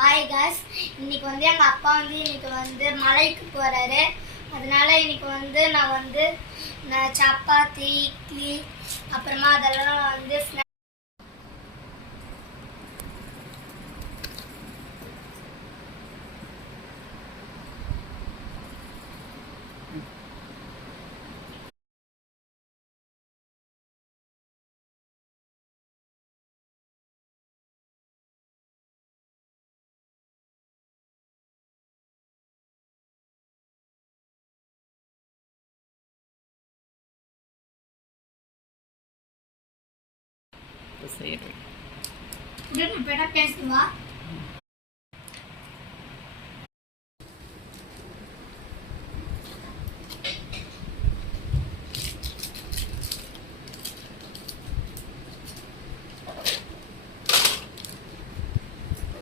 Hi guys, இன்னைக்கு வந்து எங்கள் அப்பா வந்து மலைக்கு போகிறாரு. அதனால இன்னைக்கு நான் சப்பாத்தி, இட்லி, அப்புறமா அதெல்லாம் பேசுவா.